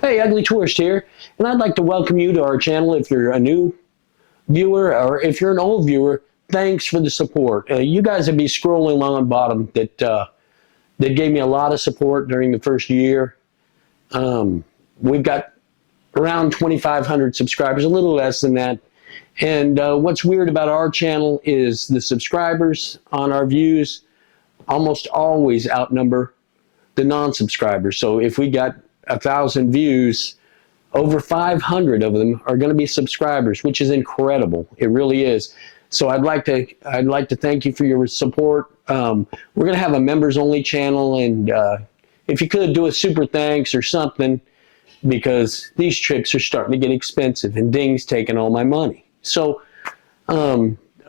Hey, Ugly Tourist here, and I'd like to welcome you to our channel. If you're a new viewer or if you're an old viewer, thanks for the support. You guys would be scrolling along on the bottom that gave me a lot of support during the first year. We've got around 2,500 subscribers, a little less than that. And what's weird about our channel is the subscribers on our views almost always outnumber the non-subscribers. So if we got 1,000 views, over 500 of them are going to be subscribers, which is incredible. It really is. So I'd like to thank you for your support. We're going to have a members-only channel, and if you could do a super thanks or something, because these trips are starting to get expensive, and Ding's taking all my money. So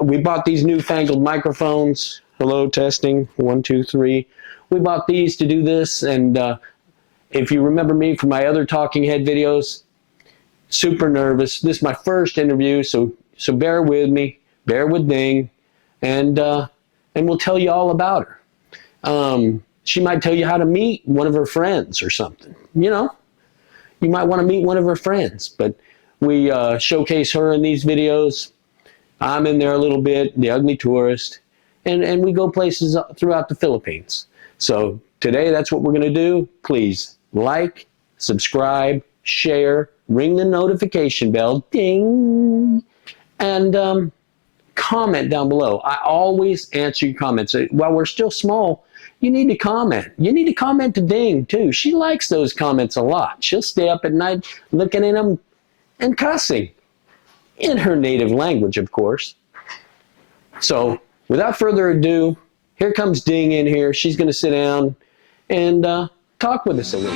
we bought these newfangled microphones. Hello, testing, 1, 2, 3. We bought these to do this, and if you remember me from my other talking head videos, super nervous. This is my first interview, so bear with me, bear with Ding, and we'll tell you all about her. She might tell you how to meet one of her friends or something. You know, you might want to meet one of her friends, but we showcase her in these videos. I'm in there a little bit, the Ugly Tourist, and we go places throughout the Philippines. So today, that's what we're going to do. Please like, subscribe, share, ring the notification bell, ding, and comment down below. I always answer your comments. While we're still small, you need to comment. You need to comment to Ding, too. She likes those comments a lot. She'll stay up at night looking at them and cussing in her native language, of course. So without further ado, here comes Ding in here. She's going to sit down and talk with us a little.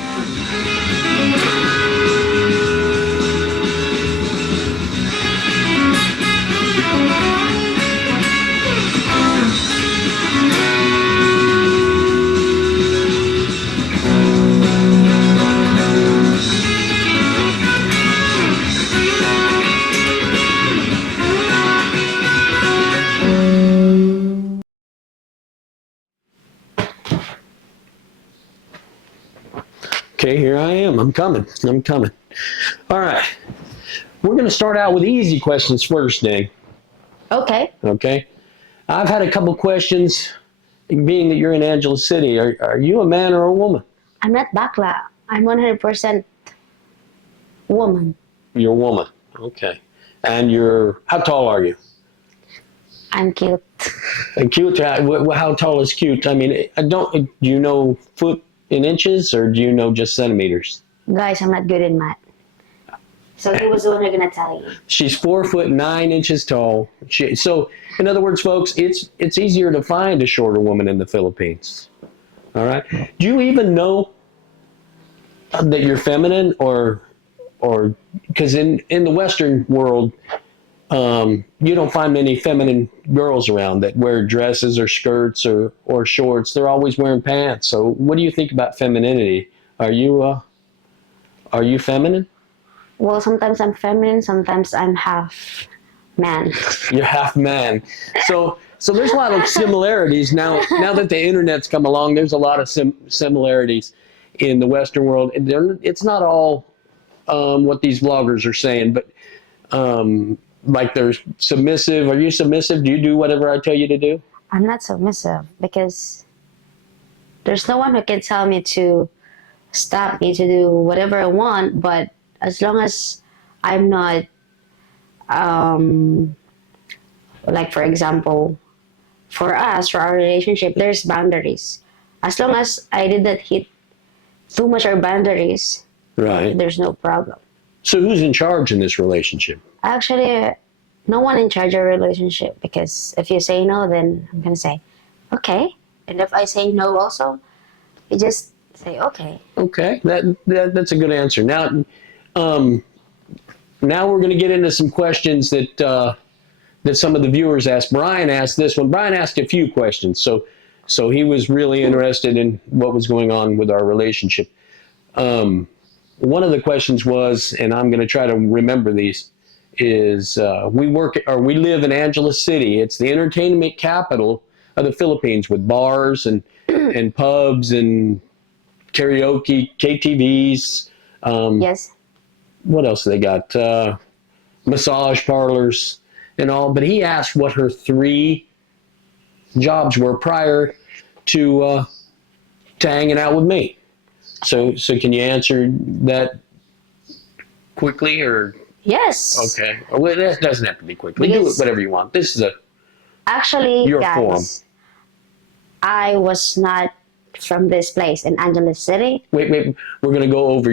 Okay, here I am. I'm coming. All right. We're going to start out with easy questions first, Ding. Okay. Okay. I've had a couple questions, being that you're in Angeles City. Are you a man or a woman? I'm not bakla. I'm 100% woman. You're a woman. Okay. And how tall are you? I'm cute. Cute? How tall is cute? I mean, do you know foot in inches, or do you know just centimeters? Guys, I'm not good in math. So he was the one who's going to tell you. She's 4'9" tall. So, in other words, folks, it's easier to find a shorter woman in the Philippines. All right? Do you even know that you're feminine, or because in the Western world, you don't find many feminine girls around that wear dresses or skirts or shorts. They're always wearing pants. So what do you think about femininity? Are you feminine? Well, sometimes I'm feminine, sometimes I'm half man. You're half man. So there's a lot of similarities now that the internet's come along. There's a lot of similarities in the Western world. It's not all what these vloggers are saying, but like they're submissive. Are you submissive? Do you do whatever I tell you to do? I'm not submissive because there's no one who can tell me to stop me to do whatever I want, but as long as I'm not, like for example, for our relationship, there's boundaries. As long as I didn't hit too much our boundaries, right, there's no problem. So who's in charge in this relationship? Actually, no one in charge of a relationship, because if you say no, then I'm going to say, okay. And if I say no also, you just say, okay. Okay, that's a good answer. Now we're going to get into some questions that some of the viewers asked. Brian asked this one. Brian asked a few questions, so he was really interested in what was going on with our relationship. One of the questions was, and I'm going to try to remember these, is we live in Angeles City. It's the entertainment capital of the Philippines, with bars and pubs and karaoke, KTVs, Yes. What else they got? Massage parlors and all. But he asked what her 3 jobs were prior to hanging out with me. So can you answer that quickly or? Yes. Okay. Well, that doesn't have to be quickly. Do it Because- whatever you want. This is Actually, your guys, forum. I was not from this place in Angeles City. Wait. We're gonna go over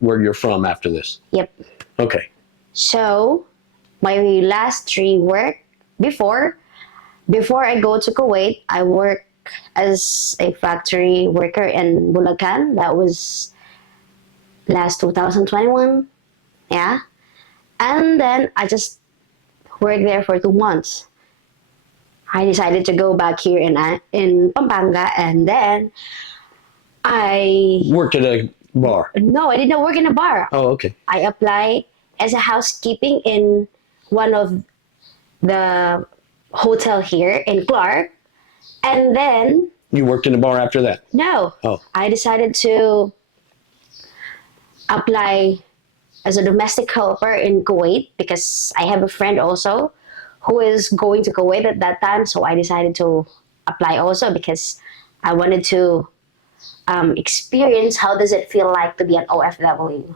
where you're from after this. Yep. Okay. So, my last 3 work before I go to Kuwait, I work as a factory worker in Bulacan. That was last 2021. Yeah. And then I just worked there for 2 months. I decided to go back here in Pampanga, and then I Worked at a bar. no, I did not work in a bar. Oh, okay. I applied as a housekeeping in one of the hotel here in Clark, and then You worked in a bar after that. no, Oh. I decided to apply as a domestic helper in Kuwait because I have a friend also who is going to Kuwait at that time. So I decided to apply also because I wanted to experience how does it feel like to be an OFW.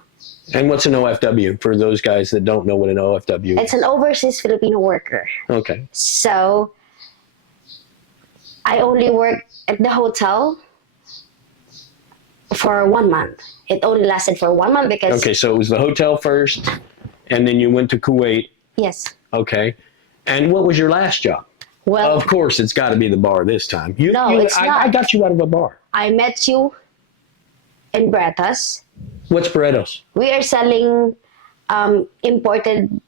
And what's an OFW for those guys that don't know what an OFW is? It's an overseas Filipino worker. Okay. So I only worked at the hotel for 1 month. It only lasted for 1 month because Okay, so it was the hotel first, and then you went to Kuwait. yes. Okay. And what was your last job? Well, Of course, it's got to be the bar this time. No, it's I not. got you out of a bar. I met you in Bretas. What's Paretos? We are selling imported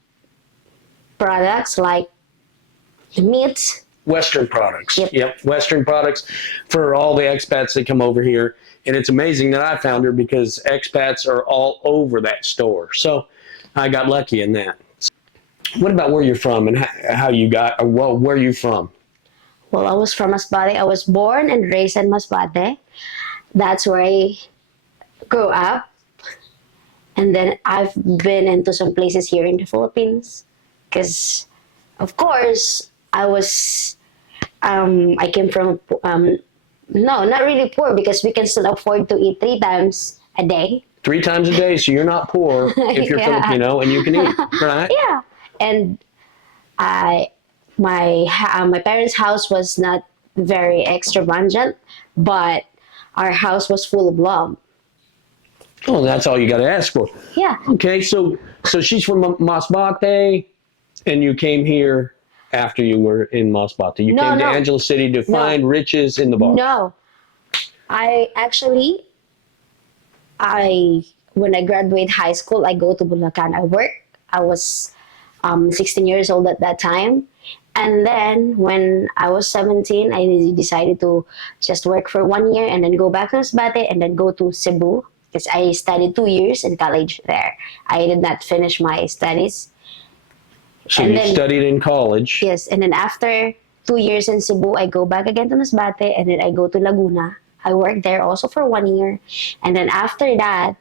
products like meat. Western products. Yep. Western products for all the expats that come over here. And it's amazing that I found her because expats are all over that store. So I got lucky in that. What about where you're from and how you got, well, where are you from? Well, I was from Masbate. I was born and raised in Masbate. That's where I grew up. And then I've been into some places here in the Philippines. Because, of course, I came from, no, not really poor because we can still afford to eat 3 times a day. 3 times a day, so you're not poor if you're Yeah. Filipino and you can eat, right? Yeah. And my parents' house was not very extravagant, but our house was full of love. Oh, that's all you got to ask for. Yeah. Okay, so she's from Masbate, and you came here after you were in Masbate. You No, came to no. Angeles City to find riches in the bar. No. When I graduate high school, I go to Bulacan. I work. I was 16 years old at that time. And then when I was 17, I decided to just work for 1 year and then go back to Masbate and then go to Cebu because I studied 2 years in college there. I did not finish my studies. So And you then- studied in college. Yes, and then after 2 years in Cebu, I go back again to Masbate and then I go to Laguna. I worked there also for 1 year. And then after that,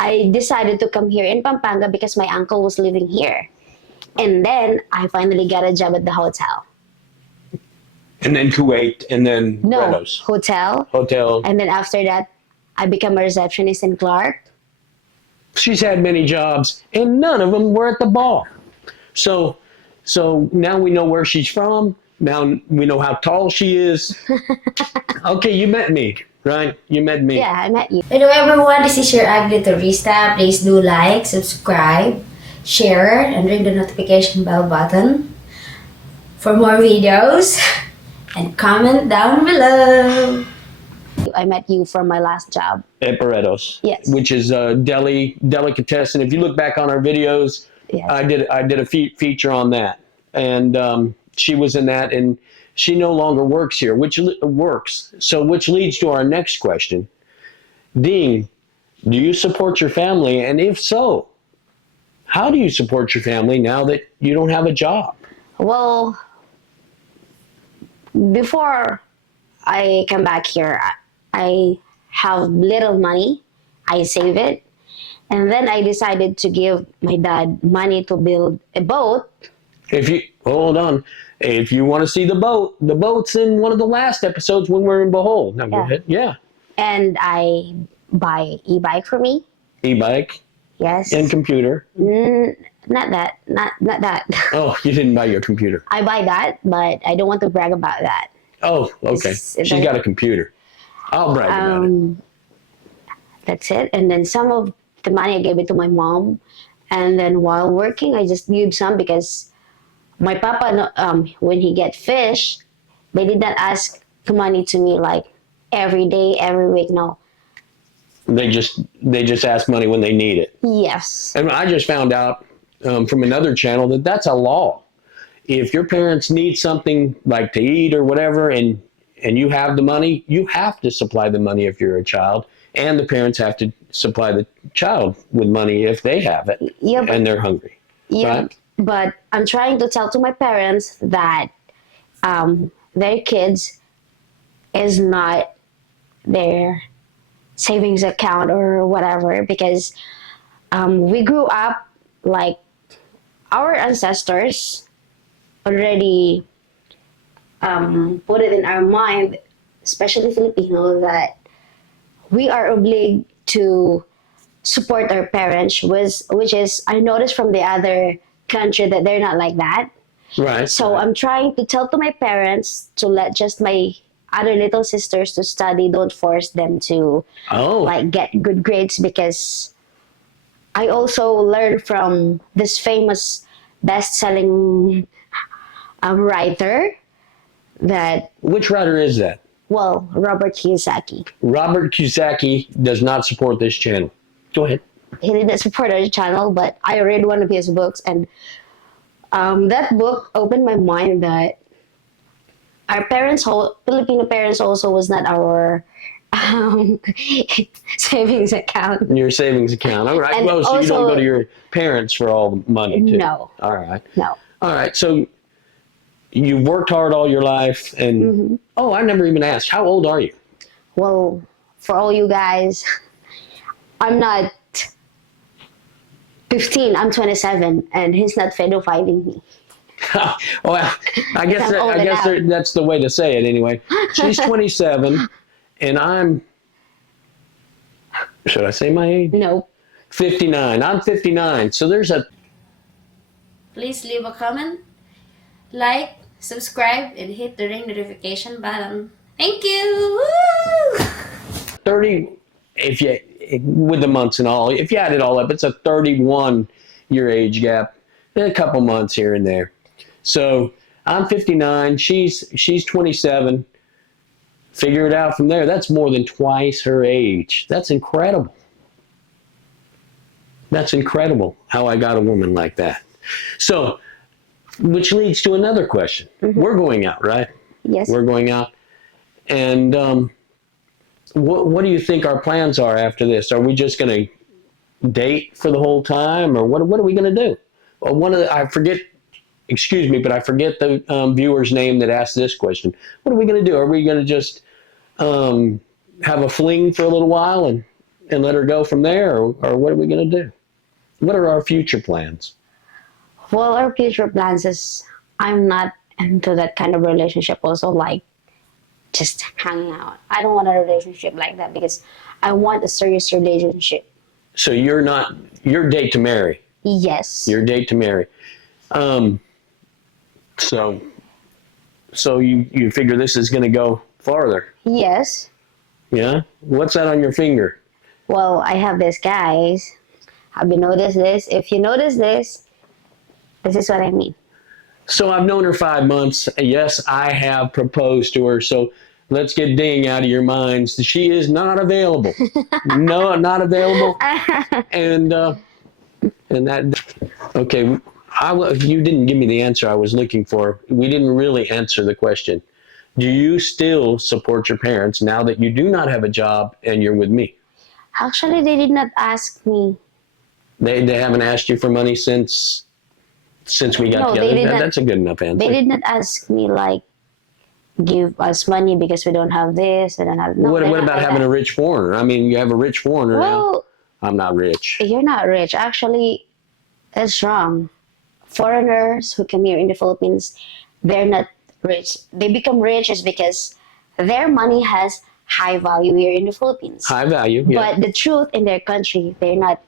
I decided to come here in Pampanga because my uncle was living here. And then I finally got a job at the hotel. And then Kuwait, and then No, Renos. hotel. Hotel. And then after that, I became a receptionist in Clark. She's had many jobs, and none of them were at the bar. So now we know where she's from. Now we know how tall she is. Okay, you met me, right? You met me. Yeah, I met you. Hello everyone, this is your Ugly Turista. Please do like, subscribe, share, and ring the notification bell button for more videos. And comment down below. I met you from my last job. At Paretos. Yes. Which is a delicatessen. If you look back on our videos, Yes. I did a feature on that, and she was in that, and she no longer works here, which leads to our next question. Dean, do you support your family? And if so, how do you support your family now that you don't have a job? Well, before I come back here, I have little money. I save it. And then I decided to give my dad money to build a boat. If you hold on, if you want to see the boat's in one of the last episodes when we're in Bohol. Now go Yeah. ahead. Yeah. And I buy e-bike for me. E-bike Yes. and computer. Not that. Not that. Oh, you didn't buy your computer. I buy that, but I don't want to brag about that. Oh, okay. She's got a computer. I'll brag about it. That's it. And then some of the money I gave it to my mom. And then while working, I just give some because my papa, when he get fish, they did not ask money to me like every day, every week. No. They just ask money when they need it. Yes. And I just found out from another channel that that's a law. If your parents need something like to eat or whatever, and you have the money, you have to supply the money if you're a child, and the parents have to supply the child with money if they have it and they're hungry. Yeah, right? but I'm trying to tell to my parents that their kids is not their savings account or whatever, because we grew up like our ancestors already put it in our mind, especially Filipino, that we are obliged to support our parents, which is I noticed from the other country that they're not like that. Right. So I'm trying to tell to my parents to let just my other little sisters to study. Don't force them to like get good grades, because I also learned from this famous best-selling writer that, Which writer is that? well, Robert Kiyosaki. Robert Kiyosaki does not support this channel. Go ahead. He didn't support our channel, but I read one of his books, and that book opened my mind that our parents, Filipino parents, also was not our savings account. Your savings account. All right. And Well, so you also- don't go to your parents for all the money, too. No. All right. No. All right. So you've worked hard all your life, and I never even asked. How old are you? Well, for all you guys, I'm not 15. I'm 27, and he's not pedophiling me. Well, I guess I'm old enough. that's the way to say it anyway. She's 27, and I'm. Should I say my age? No. 59. I'm 59. So there's a. Please leave a comment, like, subscribe, and hit the ring notification button. Thank you! Woo! 30, if you, with the months and all, if you add it all up, it's a 31-year age gap, a couple months here and there. So I'm 59, she's 27. Figure it out from there. That's more than twice her age. That's incredible. That's incredible how I got a woman like that. So, which leads to another question. We're going out, right? Yes. We're going out. And what do you think our plans are after this? Are we just going to date for the whole time, or what are we going to do? Well, I forget the viewer's name that asked this question. What are we going to do? Are we going to just have a fling for a little while and let her go from there, or what are we going to do? What are our future plans? Well, our future plans is I'm not into that kind of relationship also, like just hanging out. I don't want a relationship like that, because I want a serious relationship. So you're date to marry. Yes. Your date to marry. So you figure this is going to go farther. Yes. Yeah? What's that on your finger? Well, I have this, guys. Have you noticed this? If you notice this is what I mean. So I've known her 5 months. Yes, I have proposed to her. So let's get ding out of your minds. She is not available. No, not available. And that, okay, you didn't give me the answer I was looking for. We didn't really answer the question. Do you still support your parents now that you do not have a job and you're with me? Actually, they did not ask me. They haven't asked you for money since we got No, together? they did not. That's a good enough answer. They did not ask me like, give us money because we don't have this, we don't have. No, What they're not about like having that. a rich foreigner? I mean, you have a rich foreigner now. Well, I'm not rich. You're not rich. Actually, it's wrong. Foreigners who come here in the Philippines, they're not rich. They become rich is because their money has high value here in the Philippines. High value. Yeah. But the truth in their country, they're not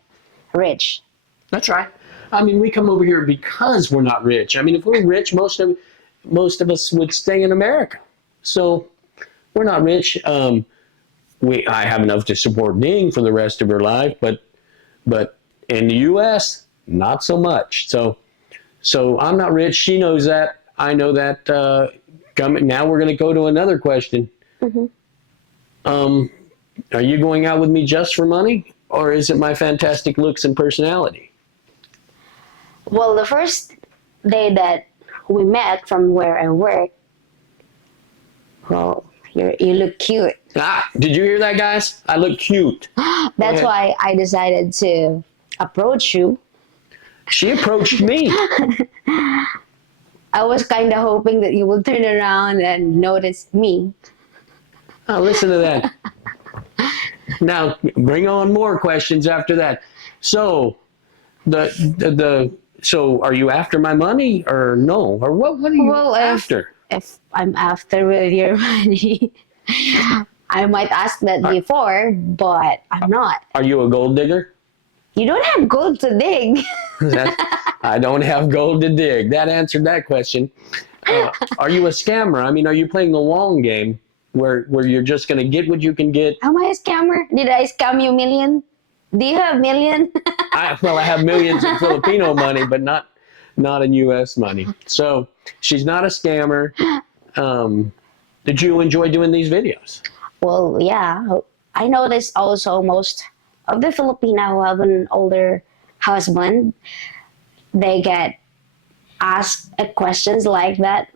rich. That's right. I mean, we come over here because we're not rich. I mean, if we're rich, most of us would stay in America. So we're not rich. I have enough to support Ning for the rest of her life, but in the U.S., not so much. So I'm not rich. She knows that. I know that. Now we're going to go to another question. Mm-hmm. Are you going out with me just for money, or is it my fantastic looks and personality? Well, the first day that we met from where I work, well, you look cute. Did you hear that, guys? I look cute. That's why I decided to approach you. She approached me. I was kind of hoping that you would turn around and notice me. Oh, listen to that. Now, bring on more questions after that. So, so are you after my money or no? Or what are you after? If I'm after with your money, I might ask that before, but I'm not. Are you a gold digger? You don't have gold to dig. I don't have gold to dig. That answered that question. Are you a scammer? I mean, are you playing the long game where you're just going to get what you can get? Am I a scammer? Did I scam you $1 million? Do you have $1 million? I have millions in Filipino money, but not in U.S. money. So she's not a scammer. Did you enjoy doing these videos? Well, yeah. I noticed also most of the Filipina who have an older husband, they get asked questions like that.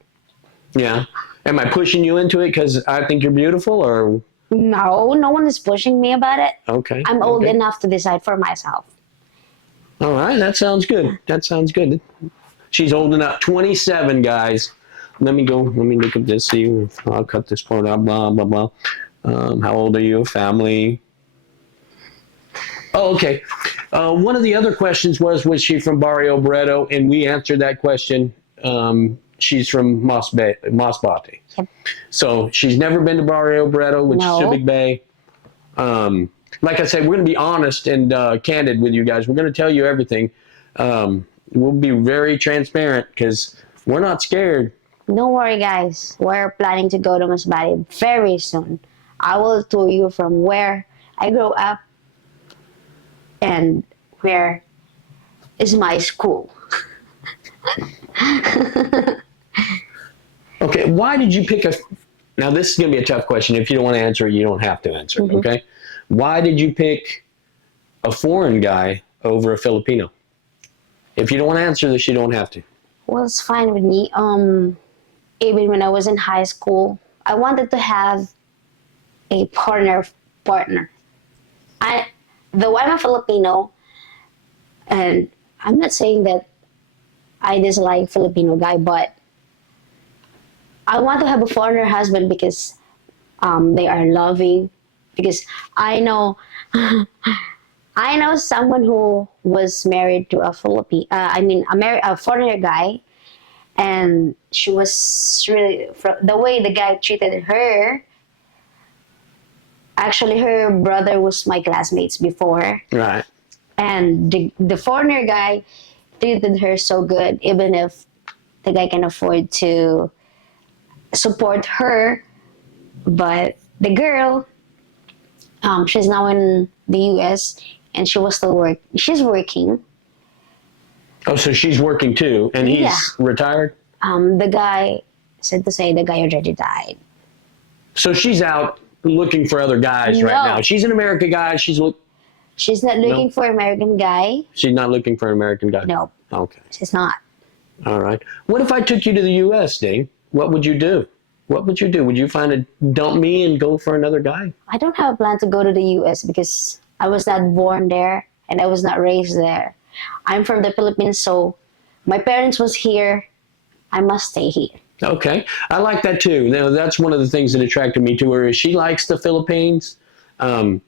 Yeah. Am I pushing you into it because I think you're beautiful, or? No one is pushing me about it. Okay. I'm old enough to decide for myself. All right. That sounds good. That sounds good. She's old enough. 27, guys. Let me look at this. See, I'll cut this part out. Blah, blah, blah. How old are you? Family? Oh, okay. One of the other questions was she from Barrio Barreto? And we answered that question. She's from Masbate. Yep. So she's never been to Barrio Barreto, which No. is Subic Bay. Like I said, we're going to be honest and candid with you guys. We're going to tell you everything. We'll be very transparent because we're not scared. Don't worry, guys. We're planning to go to Masbate very soon. I will tour you from where I grew up and where is my school. Okay, why did you pick now this is going to be a tough question. If you don't want to answer it, you don't have to answer it, okay? Why did you pick a foreign guy over a Filipino? If you don't want to answer this, you don't have to. Well, it's fine with me. Even when I was in high school, I wanted to have a partner. Though I'm a Filipino, and I'm not saying that I dislike Filipino guy, but I want to have a foreigner husband because they are loving. Because I know someone who was married to a a foreigner guy, and she was really, the way the guy treated her. Actually, her brother was my classmates before. Right. And the foreigner guy treated her so good, even if the guy can afford to support her. But the girl, she's now in the U.S. and she's working. Oh, so she's working too, and he's retired? The guy, said to say the guy already died. So she's out looking for other guys right now. She's an American guy. She's not looking for American guy. She's not looking for an American guy? No. Okay. She's not. All right. What if I took you to the U.S., Ding? What would you do? What would you do? Would you dump me and go for another guy? I don't have a plan to go to the U.S. because I was not born there and I was not raised there. I'm from the Philippines, so my parents was here. I must stay here. Okay. I like that too. Now, that's one of the things that attracted me to her is she likes the Philippines.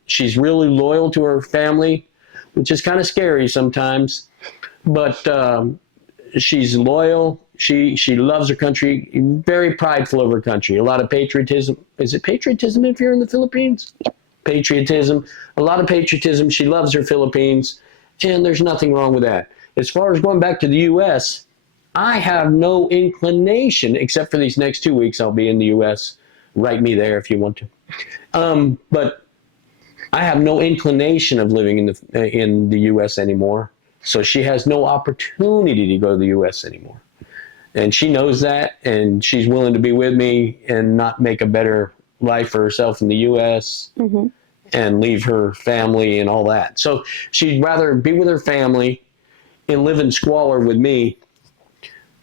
She's really loyal to her family. which is kind of scary sometimes. But she's loyal. She loves her country. Very prideful of her country. A lot of patriotism. Is it patriotism if you're in the Philippines? Yep. Patriotism. A lot of patriotism. She loves her Philippines, and there's nothing wrong with that. As far as going back to the U.S., I have no inclination, except for these next 2 weeks I'll be in the U.S. Write me there if you want to. But I have no inclination of living in the U.S. anymore. So she has no opportunity to go to the U.S. anymore. And she knows that, and she's willing to be with me and not make a better life for herself in the U.S. And leave her family and all that. So she'd rather be with her family and live in squalor with me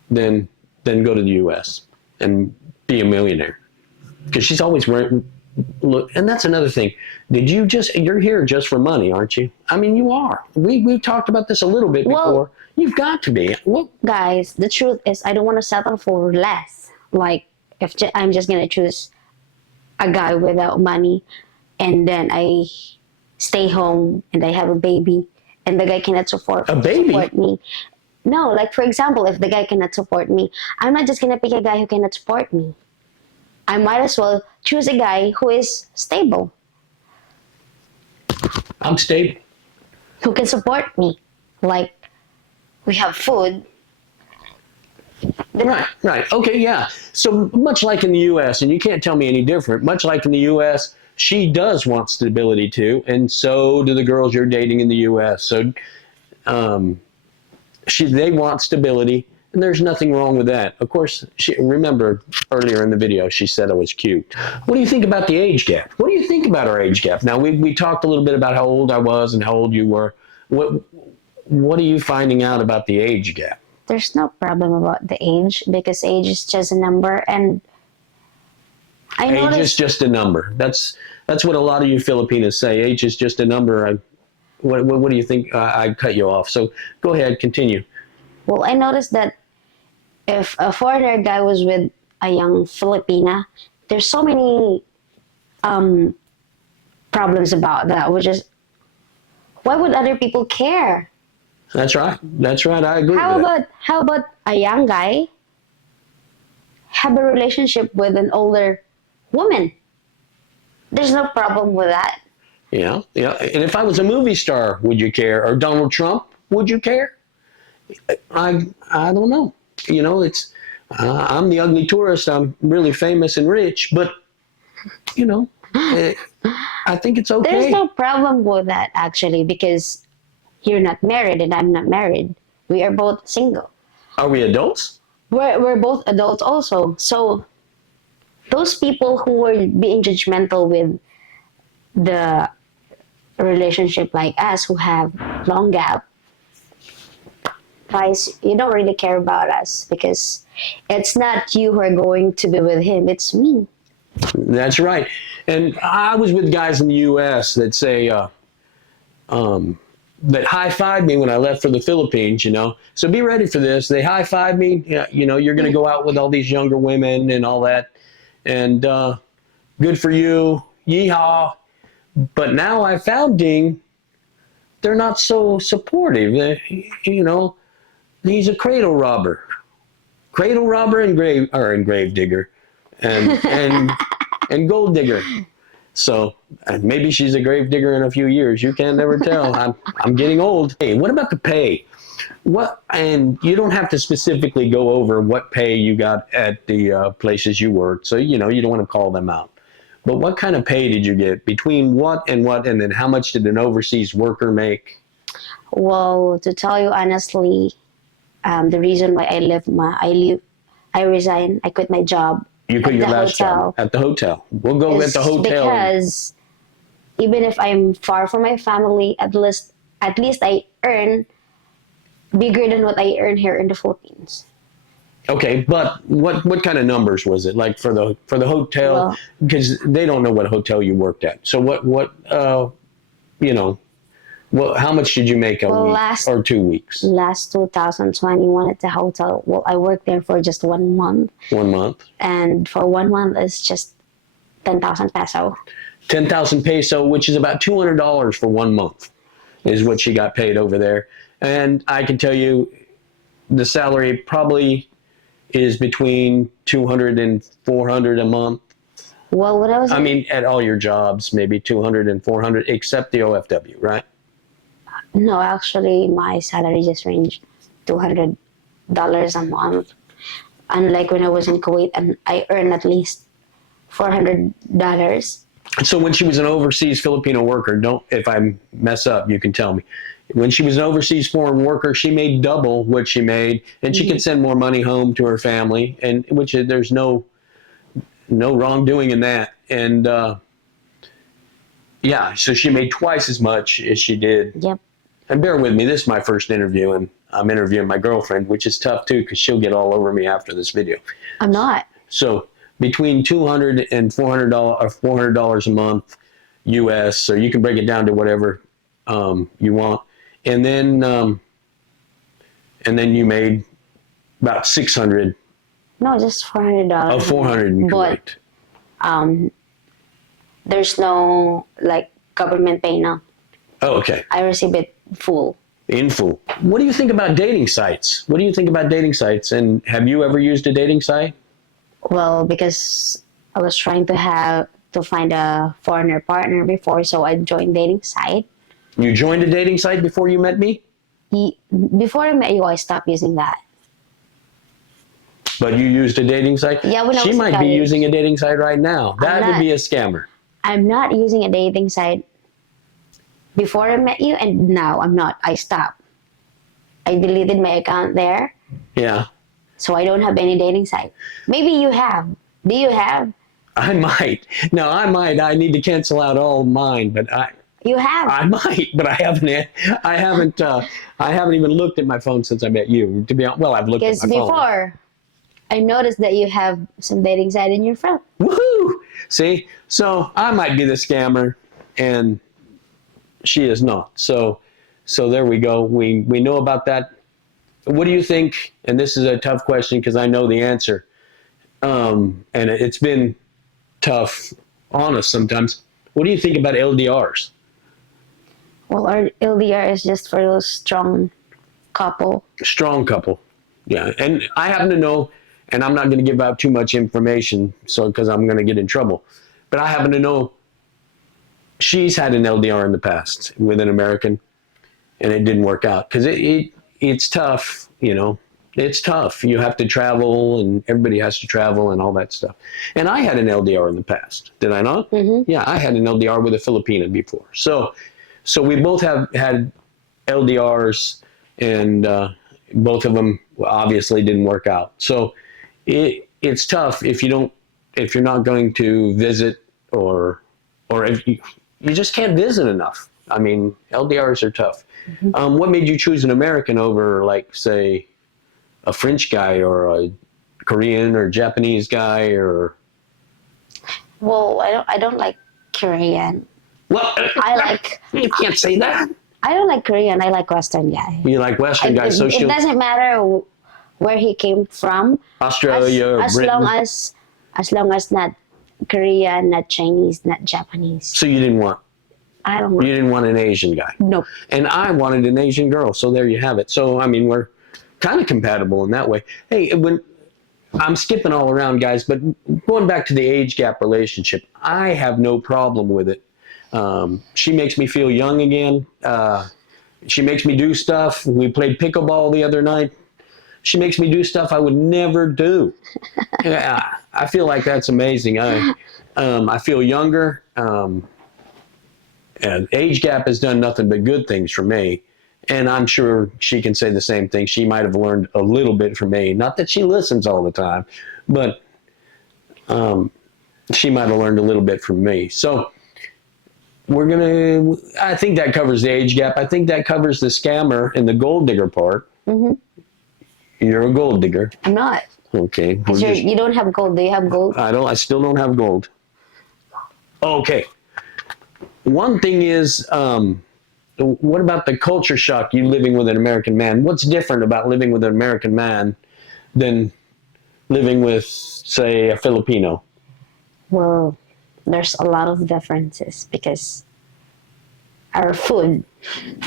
than go to the U.S. and be a millionaire. Because she's always look, and that's another thing. You're here just for money, aren't you? I mean, you are. We've talked about this a little bit before. Well, you've got to be. Well, guys, the truth is I don't want to settle for less. Like, if I'm just going to choose a guy without money, and then I stay home and I have a baby, and the guy cannot support me. No, like, for example, if the guy cannot support me, I'm not just going to pick a guy who cannot support me. I might as well choose a guy who is stable. I'm stable. Who can support me. Like, we have food. Right. Okay, yeah. So much like in the U.S., and you can't tell me any different, much like in the U.S., she does want stability too, and so do the girls you're dating in the U.S. So they want stability, and there's nothing wrong with that. Of course, remember earlier in the video, she said I was cute. What do you think about the age gap? What do you think about our age gap? Now, we talked a little bit about how old I was and how old you were. What are you finding out about the age gap? There's no problem about the age, because age is just a number, and age is just a number. That's what a lot of you Filipinas say. Age is just a number. What do you think? I cut you off. So go ahead, continue. Well, I noticed that if a foreigner guy was with a young Filipina, there's so many problems about that, which is, why would other people care? That's right. I agree with that. How about a young guy have a relationship with an older woman? There's no problem with that. Yeah. And if I was a movie star, would you care? Or Donald Trump, would you care? I don't know. It's I'm the ugly tourist. I'm really famous and rich, but I think it's okay. There's no problem with that, actually, because you're not married and I'm not married. We are both single. Are we adults? We're both adults also. So those people who were being judgmental with the relationship like us, who have long gap, guys, you don't really care about us, because it's not you who are going to be with him, it's me. That's right. And I was with guys in the U.S. that say, that high-fived me when I left for the Philippines, So be ready for this. They high-fived me. You're going to go out with all these younger women and all that. And good for you. Yeehaw. But now I found Ding, they're not so supportive. He's a cradle robber. Cradle robber and grave digger. And gold digger. So maybe she's a grave digger in a few years. You can never tell. I'm getting old. Hey, what about the pay? And you don't have to specifically go over what pay you got at the places you worked. So you don't want to call them out. But what kind of pay did you get? Between what, and then how much did an overseas worker make? Well, to tell you honestly, the reason why I resigned. I quit my job. You quit your last job at the hotel. We'll go at the hotel. Because even if I'm far from my family, at least I earn bigger than what I earn here in the Philippines. Okay, but what kind of numbers was it like for the hotel? Because they don't know what hotel you worked at. So how much did you make a week or 2 weeks? Last 2021 at the hotel. Well, I worked there for just 1 month. 1 month. And for 1 month, it's just 10,000 peso. 10,000 peso, which is about $200 for 1 month. is what she got paid over there. And I can tell you the salary probably is between 200 and 400 a month. Well, when I was I mean, at all your jobs, maybe 200 and 400, except the OFW, right? no, actually, my salary just ranged $200 a month. Unlike when I was in Kuwait, and I earned at least $400. So when she was an overseas Filipino worker, if I mess up, you can tell me. When she was an overseas foreign worker, she made double what she made, and she could send more money home to her family, and which there's no wrongdoing in that. And yeah, so she made twice as much as she did. Yep. And bear with me, this is my first interview, and I'm interviewing my girlfriend, which is tough too, because she'll get all over me after this video. I'm not. So between $200 and $400 a month US, so you can break it down to whatever you want. And then you made about 600. No, just $400. Oh, 400 in But Kuwait. there's no like government pay now. Oh, okay. I receive it full. In full. What do you think about dating sites? What do you think about dating sites? And have you ever used a dating site? Well, because I was trying to find a foreigner partner before, so I joined dating site. You joined a dating site before you met me? Before I met you, I stopped using that. But you used a dating site? Yeah, when I she was in might be college. using a dating site right now. That would not. be a scammer. I'm not using a dating site before I met you, and now I'm not. I stopped. I deleted my account there, Yeah. so I don't have any dating site. Maybe you have. Do you have? I might. No, I might. I need to cancel out all mine, but You have. I might, but I haven't even looked at my phone since I met you. To be honest, well, I've looked at Because my phone. before, I noticed that you have some dating site in your phone. Woohoo! See, so I might be the scammer, and she is not. So there we go. We know about that. What do you think? And this is a tough question because I know the answer. And it's been tough on us sometimes. What do you think about LDRs? Well, our LDR is just for those strong couple. Strong couple. Yeah. And I happen to know, and I'm not going to give out too much information because I'm going to get in trouble. But I happen to know she's had an LDR in the past with an American, and it didn't work out because it's tough, you know. It's tough. You have to travel, and everybody has to travel and all that stuff. And I had an LDR in the past. Did I not? Mm-hmm. Yeah, I had an LDR with a Filipina before. So we both have had LDRs, and both of them obviously didn't work out. So it's tough if you're not going to visit, or if you just can't visit enough. I mean, LDRs are tough. Mm-hmm. What made you choose an American over, like, say, a French guy or a Korean or Japanese guy? Or Well, I don't like Korean. well, I like. you can't say that. I don't like Korean. I like Western guy. You like Western guys, so It doesn't matter where he came from. Australia or as Britain. as long as not Korean, not Chinese, not Japanese. So you didn't want I you didn't want an Asian guy, Nope. and I wanted an Asian girl. So there you have it. So I mean, we're kind of compatible in that way. Hey, when I'm skipping all around, guys, but going back to the age gap relationship, I have no problem with it. She makes me feel young again. She makes me do stuff. We played pickleball the other night. She makes me do stuff I would never do. Yeah, I feel like that's amazing. I feel younger. And age gap has done nothing but good things for me. And I'm sure she can say the same thing. She might have learned a little bit from me. Not that she listens all the time, but she might have learned a little bit from me. So I think that covers the age gap. I think that covers the scammer and the gold digger part. Mm-hmm. You're a gold digger. I'm not. Okay. You don't have gold. Do you have gold? I still don't have gold. Okay. One thing is, what about the culture shock, you living with an American man? What's different about living with an American man than living with, say, a Filipino? Well, there's a lot of differences because Our food.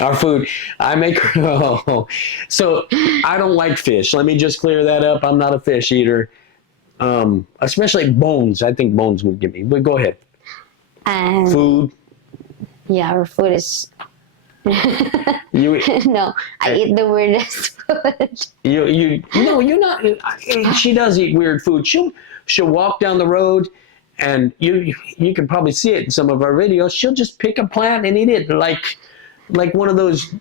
Our food. I make. Oh, so I don't like fish. Let me just clear that up. I'm not a fish eater. Especially bones. I think bones would give me. But go ahead. And Food. yeah, our food is. You. No, I eat the weirdest food. You. No, you're not. She does eat weird food. She'll walk down the road, and you can probably see it in some of our videos. She'll just pick a plant and eat it like one of those.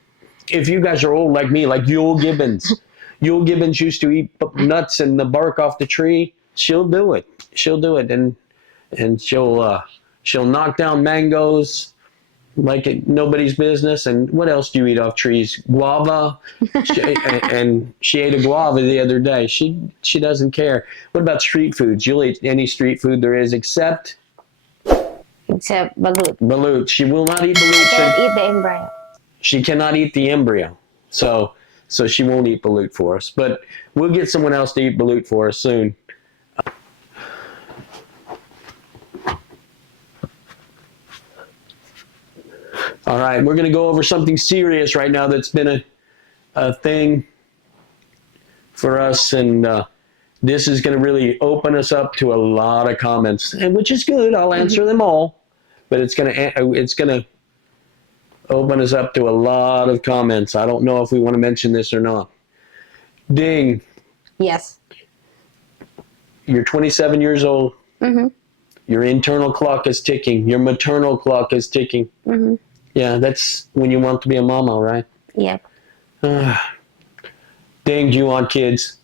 If you guys are old like me, like Yule Gibbons. Yule Gibbons used to eat nuts and the bark off the tree. She'll do it. She'll do it, and she'll knock down mangoes like nobody's business. And what else do you eat off trees? Guava. And she ate a guava the other day. She doesn't care. What about street foods? You'll eat any street food there is except Balut. balut. She will not eat balut. Can't eat the embryo. She cannot eat the embryo. So she won't eat balut for us. But we'll get someone else to eat balut for us soon. All right, we're going to go over something serious right now that's been a thing for us, and this is going to really open us up to a lot of comments, and which is good. I'll answer them all, but it's going to open us up to a lot of comments. I don't know if we want to mention this or not. Ding, Yes. you're 27 years old. Mm-hmm. Your internal clock is ticking. Your maternal clock is ticking. Mm-hmm. Yeah, that's when you want to be a mama, right? Yep. Ding, do you want kids?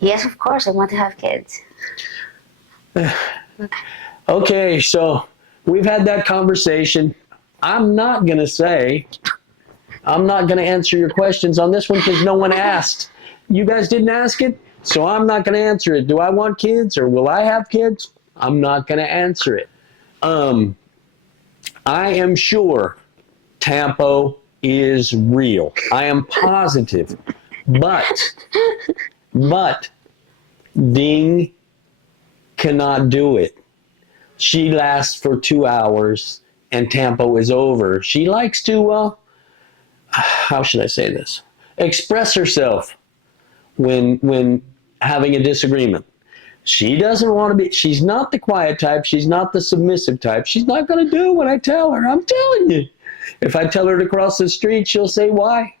Yes, of course. I want to have kids. Okay, so we've had that conversation. I'm not going to answer your questions on this one because no one asked. You guys didn't ask it, so I'm not going to answer it. Do I want kids or will I have kids? I'm not going to answer it. I am sure Tampo is real. I am positive. But Ding cannot do it. She lasts for 2 hours and Tampo is over. She likes to, how should I say this? Express herself when having a disagreement. She doesn't want to be, she's not the quiet type. She's not the submissive type. She's not going to do what I tell her. I'm telling you. If I tell her to cross the street, she'll say, why?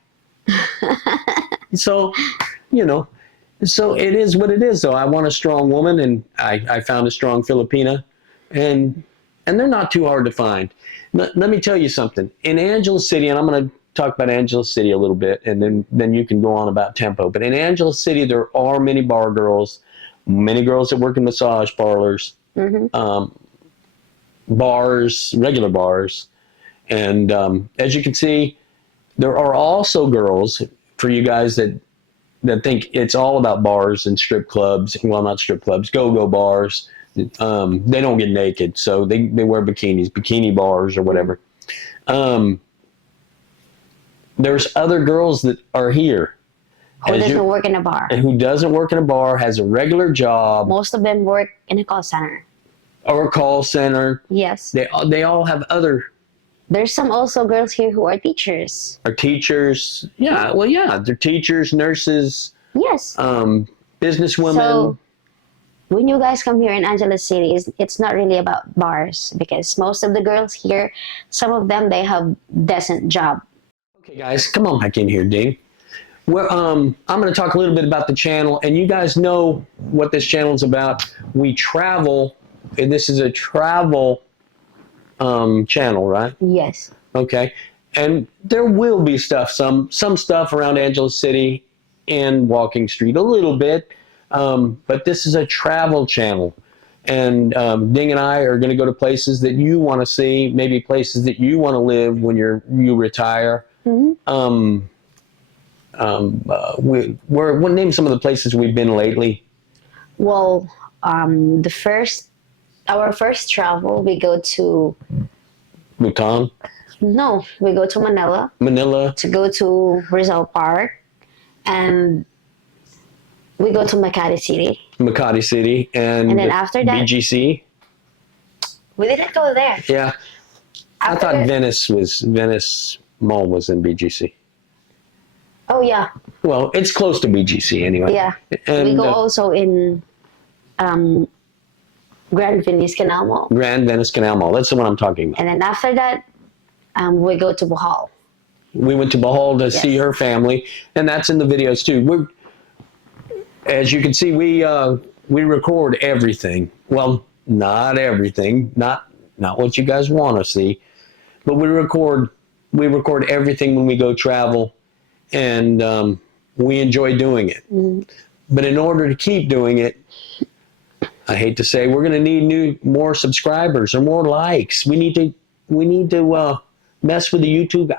So, so it is what it is, though. I want a strong woman, and I found a strong Filipina, and they're not too hard to find. Let me tell you something. In Angeles City, and I'm going to talk about Angeles City a little bit, and then you can go on about Tempo. But in Angeles City, there are many bar girls, many girls that work in massage parlors, bars, regular bars. And as you can see, there are also girls, for you guys that think it's all about bars and strip clubs. Well, not strip clubs, go-go bars. They don't get naked, so they wear bikinis, bikini bars or whatever. There's other girls that are here. Who doesn't work in a bar? Who doesn't work in a bar, has a regular job. Most of them work in a call center. Or a call center. Yes. They all have other... There's some also girls here who are teachers. Are teachers. Yeah, well, yeah. They're teachers, nurses. Yes. Businesswomen. So, when you guys come here in Angeles City, it's not really about bars because most of the girls here, some of them, they have decent job. Okay, guys, come on back in here, Ding. Well, I'm going to talk a little bit about the channel, and you guys know what this channel is about. We travel, and this is a travel channel, right? Yes. Okay, and there will be stuff, some stuff around Angeles City and Walking Street, a little bit, but this is a travel channel, and Ding and I are going to go to places that you want to see, maybe places that you want to live when you retire. Mm-hmm. We'll name some of the places we've been lately. Well, our first travel, we go to Bhutan. No, we go to Manila. Manila. To go to Rizal Park, and we go to Makati City. Makati City, and then after that, BGC. we didn't go there. Yeah. I After thought that- Venice Mall was in BGC. Oh yeah, Well, it's close to BGC anyway. yeah. And We go also in Grand Venice Canal Mall, Grand Venice Canal Mall. That's the one I'm talking about. and then after that, we go to Bohol. We went to Bohol to see her family, and that's in the videos too. We're, as you can see, we record everything. Well, not everything, not what you guys want to see, but we record everything when we go travel, and we enjoy doing it. But in order to keep doing it, I hate to say, we're going to need more subscribers or more likes. We need to mess with the YouTube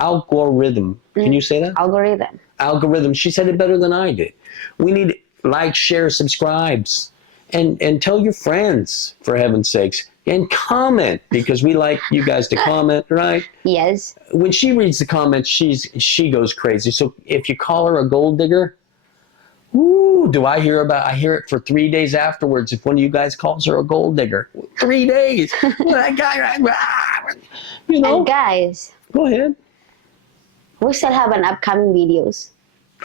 algorithm. Can you say that? Algorithm. Algorithm. She said it better than I did. We need like, share, subscribes, and tell your friends, for heaven's sakes, and comment, because we like you guys to comment, right? Yes. When she reads the comments, she goes crazy. So if you call her a gold digger, woo, I hear it for 3 days afterwards if one of you guys calls her a gold digger. 3 days. That guy, you know. And guys, Go ahead. we still have an upcoming videos.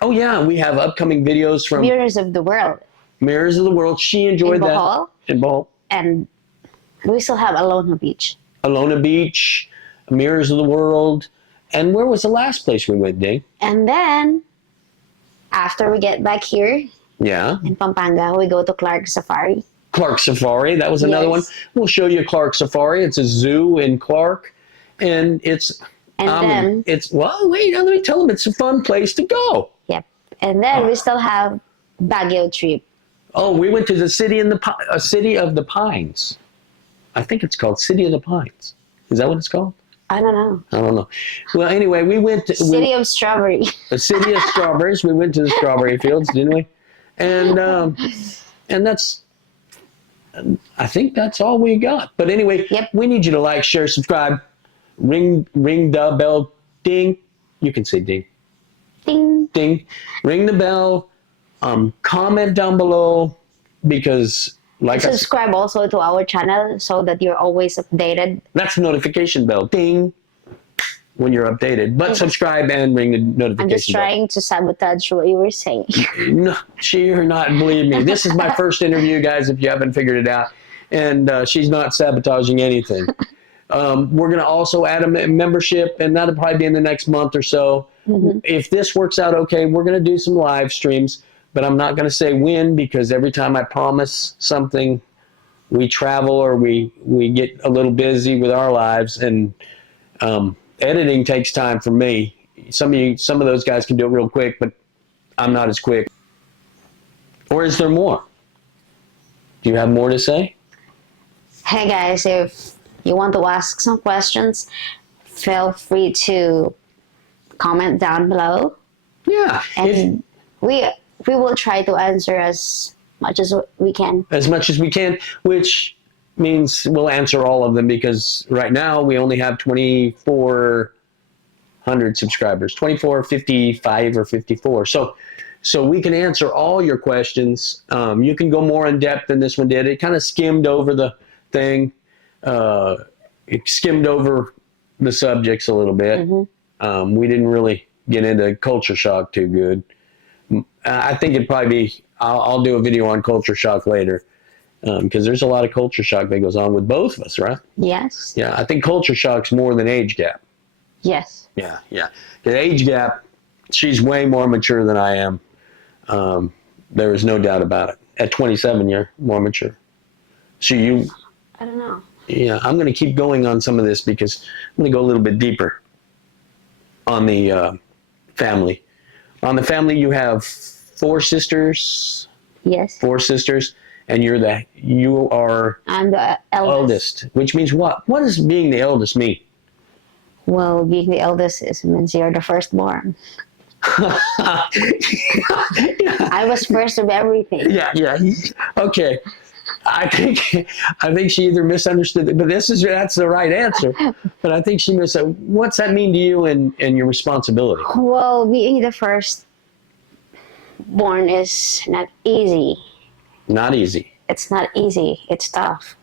Oh yeah, we have upcoming videos from Mirrors of the World Mirrors of the World. She enjoyed in that. Bohol, In Bohol. and we still have Alona Beach. Alona Beach, Mirrors of the World. And where was the last place we went, Ding? And then, after we get back here Yeah. in Pampanga, we go to Clark Safari. Clark Safari, that was another Yes. one. We'll show you Clark Safari. It's a zoo in Clark. And it's, And then, well, wait, let me tell them it's a fun place to go. yep. And then we still have Baguio trip. Oh, we went to the City of the Pines. I think it's called City of the Pines. Is that what it's called? I don't know. I don't know. Well, anyway, we went to City of Strawberry. the City of Strawberries. We went to the strawberry fields, didn't we? And that's, I think that's all we got. But anyway, Yep. we need you to like, share, subscribe, ring the bell, ding. You can say ding, Ding. ding, ring the bell. Comment down below, because like I said, Subscribe also to our channel so that you're always updated. that's the notification bell, ding, when you're updated. But subscribe and ring the notification I'm just bell. trying to sabotage what you were saying. No, you're not. Believe me, this is my first interview, guys. If you haven't figured it out, and she's not sabotaging anything. We're gonna also add a membership, and that'll probably be in the next month or so. If this works out okay, we're gonna do some live streams, but I'm not gonna say when, because every time I promise something, we travel or we get a little busy with our lives, and editing takes time for me. Some of those guys can do it real quick, but I'm not as quick. Or is there more? Do you have more to say? Hey guys, if you want to ask some questions, feel free to comment down below, Yeah. and we will try to answer as much as we can. As much as we can, which means we'll answer all of them, because right now we only have 2,400 subscribers, 2,455 or 54. So we can answer all your questions. You can go more in depth than this one did. It kind of skimmed over the thing. It skimmed over the subjects a little bit. We didn't really get into culture shock too good. I think it'd probably be, I'll do a video on culture shock later, because there's a lot of culture shock that goes on with both of us, right? Yes. Yeah, I think culture shock's more than age gap. Yes. Yeah. The age gap, she's way more mature than I am. There is no doubt about it. At 27, you're more mature. So I don't know. yeah, I'm going to keep going on some of this, because I'm going to go a little bit deeper on the family. On the family, you have 4 sisters, Yes. 4 sisters, and you are I'm the eldest. which means what? What does being the eldest mean? Well, being the eldest means you're the firstborn. I was first of everything. Yeah. Okay. I think she either misunderstood it, but that's the right answer. But I think she misunderstood. What's that mean to you and your responsibility? Well, being the firstborn is not easy. Not easy. It's not easy. It's tough.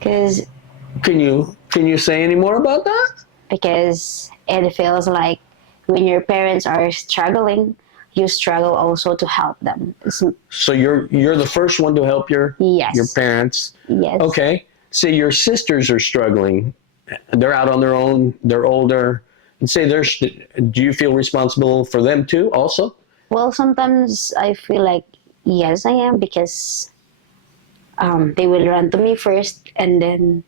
Because Can you say any more about that? it feels like when your parents are struggling, you struggle also to help them. So you're the first one to help your Yes. parents. Yes. Okay. Say your sisters are struggling. They're out on their own. They're older. And say do you feel responsible for them too also? Well, sometimes I feel like yes, I am, because they will run to me first, and then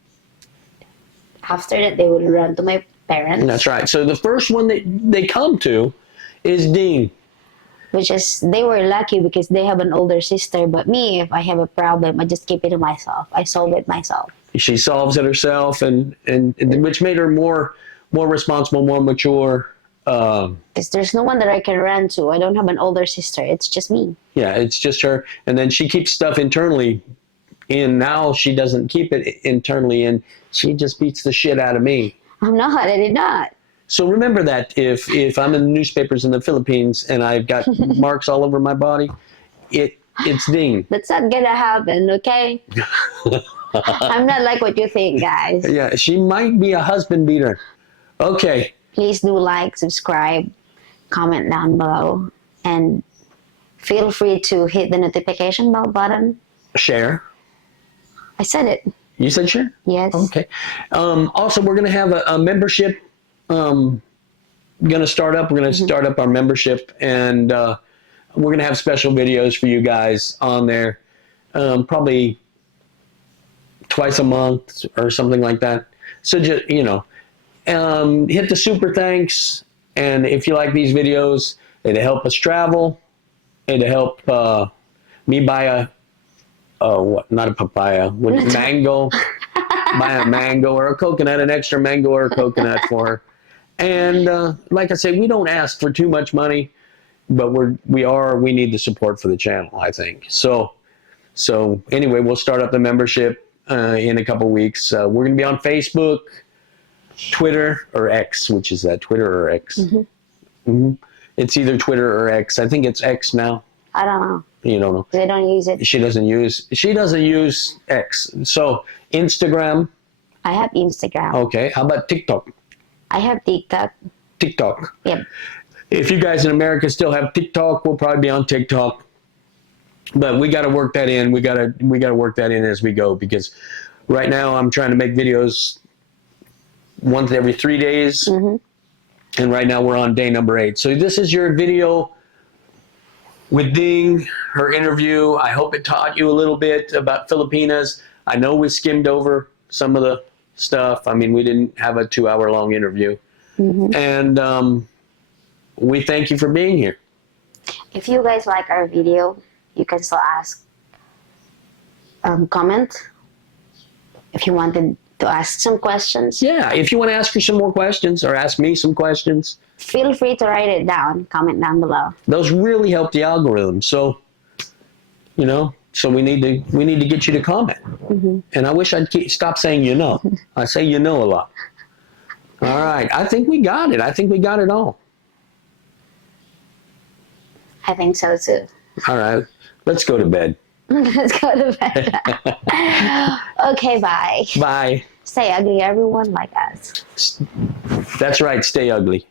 after that they will run to my parents. That's right. So the first one that they come to is Dean. Which is, they were lucky because they have an older sister. But me, if I have a problem, I just keep it to myself. I solve it myself. She solves it herself, and which made her more responsible, more mature. Because there's no one that I can run to. I don't have an older sister. It's just me. Yeah, it's just her. And then she keeps stuff internally. And now she doesn't keep it internally, and she just beats the shit out of me. I'm not. I did not. So remember that if I'm in the newspapers in the Philippines and I've got marks all over my body, it's Dean. That's not gonna happen, okay? I'm not like what you think, guys. Yeah, she might be a husband beater. Okay. Please do like, subscribe, comment down below, and feel free to hit the notification bell button. Share. I said it. You said share? Yes. Okay. Also, we're going to have a membership. Going to start up. We're going to start up our membership, and we're going to have special videos for you guys on there, probably twice a month or something like that. So just hit the super thanks, and if you like these videos, it'll help us travel. It'll help me buy not a papaya, mango. Buy a mango or a coconut, an extra mango or a coconut for her. And like I say, we don't ask for too much money, but we need the support for the channel, I think. So anyway, we'll start up the membership in a couple weeks. We're going to be on Facebook, Twitter, or X, which is that, Twitter or X? It's either Twitter or X. I think it's X now. I don't know. You don't know. They don't use it. She doesn't use X. So Instagram. I have Instagram. Okay. How about TikTok? I have TikTok. TikTok. Yep. If you guys in America still have TikTok, we'll probably be on TikTok. But we got to work that in. We got to work that in as we go, because right now I'm trying to make videos once every 3 days. And right now we're on day number 8. So this is your video with Ding, her interview. I hope it taught you a little bit about Filipinas. I know we skimmed over some of the stuff. I mean, we didn't have a 2-hour-long interview. And we thank you for being here. If you guys like our video, you can still ask, comment if you wanted to ask some questions. Yeah, if you want to ask her some more questions or ask me some questions, feel free to write it down, comment down below. Those really help the algorithm. So, so we need to get you to comment. And I wish I'd stop saying I say a lot. All right, I think we got it. I think we got it all. I think so too. All right, let's go to bed. Let's go to bed. Okay, bye. Bye. Stay ugly, everyone, like us. That's right, stay ugly.